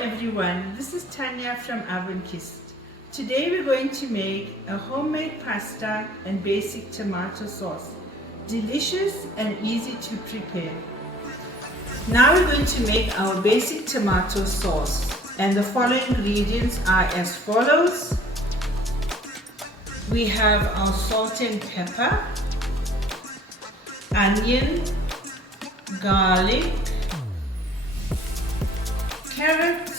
everyone, this is Tanya from Ovenkist. Today we're going to make a homemade pasta and basic tomato sauce. Delicious and easy to prepare. Now we're going to make our basic tomato sauce, and the following ingredients are as follows. We have our salt and pepper, onion, garlic, carrots.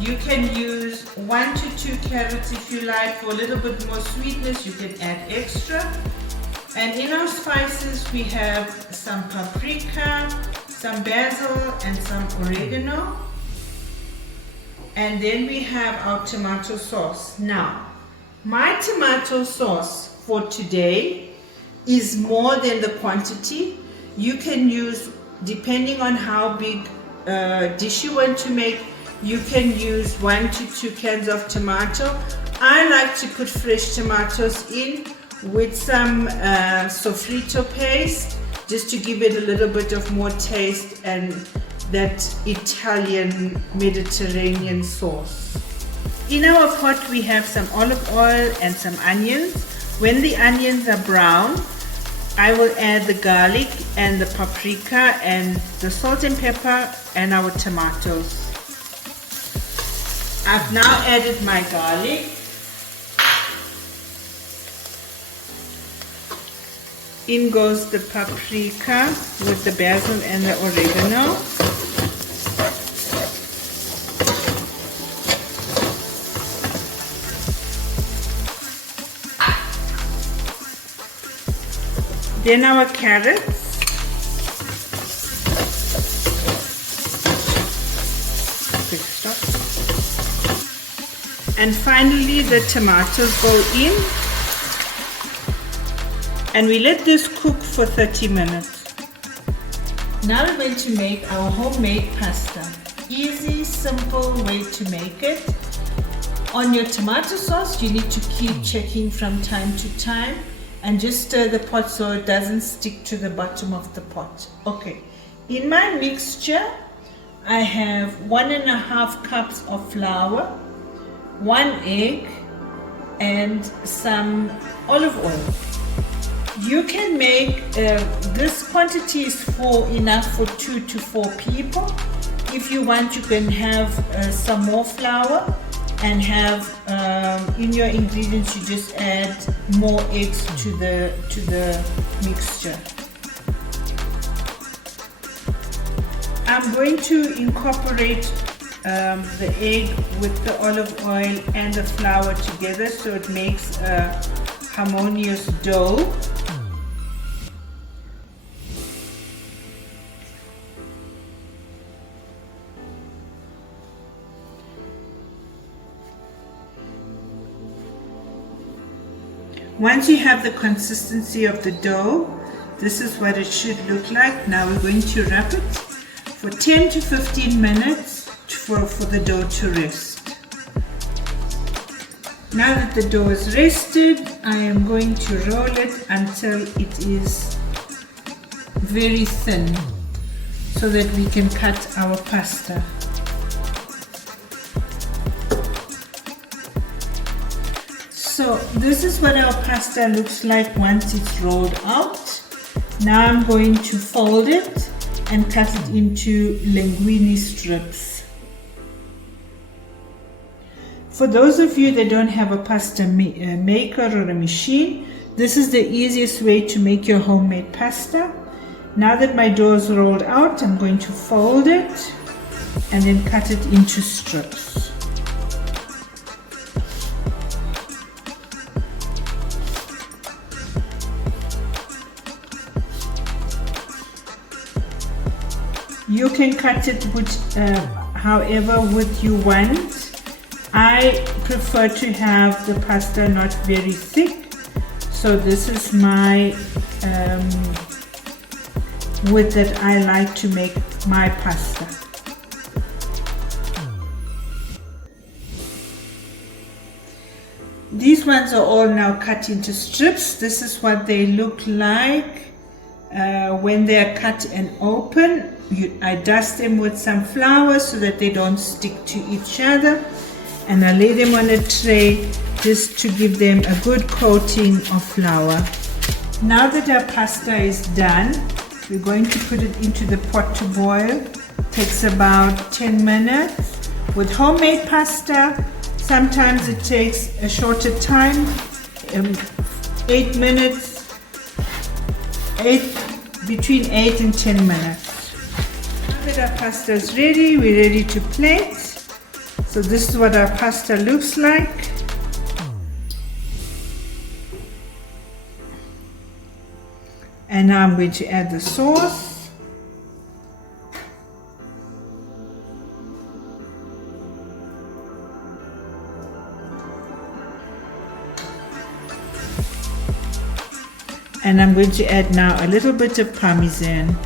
You can use 1 to 2 carrots if you like. For a little bit more sweetness, you can add extra. And in our spices, we have some paprika, some basil, and some oregano. And then we have our tomato sauce. Now, my tomato sauce for today is more than the quantity. You can use, depending on how big dish you want to make, you can use 1 to 2 cans of tomato. I like to put fresh tomatoes in with some sofrito paste, just to give it a little bit of more taste and that Italian Mediterranean sauce. In our pot we have some olive oil and some onions. When the onions are brown, I will add the garlic and the paprika and the salt and pepper and our tomatoes. I've now added my garlic. In goes the paprika with the basil and the oregano. Then our carrots. Okay, stop. And finally the tomatoes go in. And we let this cook for 30 minutes. Now we're going to make our homemade pasta. Easy, simple way to make it. On your tomato sauce, you need to keep checking from time to time and just stir the pot so it doesn't stick to the bottom of the pot. Okay, in my mixture, I have 1.5 cups of flour, 1 egg, and some olive oil. You can make, this quantity is enough for 2 to 4 people. If you want, you can have some more flour and have in your ingredients, you just add more eggs to the mixture. I'm going to incorporate the egg with the olive oil and the flour together so it makes a harmonious dough. Once you have the consistency of the dough, this is what it should look like. Now we're going to wrap it for 10 to 15 minutes for the dough to rest. Now that the dough is rested, I am going to roll it until it is very thin so that we can cut our pasta. So this is what our pasta looks like once it's rolled out. Now I'm going to fold it and cut it into linguine strips. For those of you that don't have a pasta maker or a machine, this is the easiest way to make your homemade pasta. Now that my dough is rolled out, I'm going to fold it and then cut it into strips. You can cut it with however width you want. I prefer to have the pasta not very thick, so this is my width that I like to make my pasta. These ones are all now cut into strips. This is what they look like when they're cut and open, I dust them with some flour so that they don't stick to each other, and I lay them on a tray just to give them a good coating of flour. Now that our pasta is done, we're going to put it into the pot to boil. Takes about 10 minutes. With homemade pasta, sometimes it takes a shorter time, 8 minutes, between 8 and 10 minutes. Now that our pasta is ready, we're ready to plate. So this is what our pasta looks like. And now I'm going to add the sauce. And I'm going to add now a little bit of Parmesan.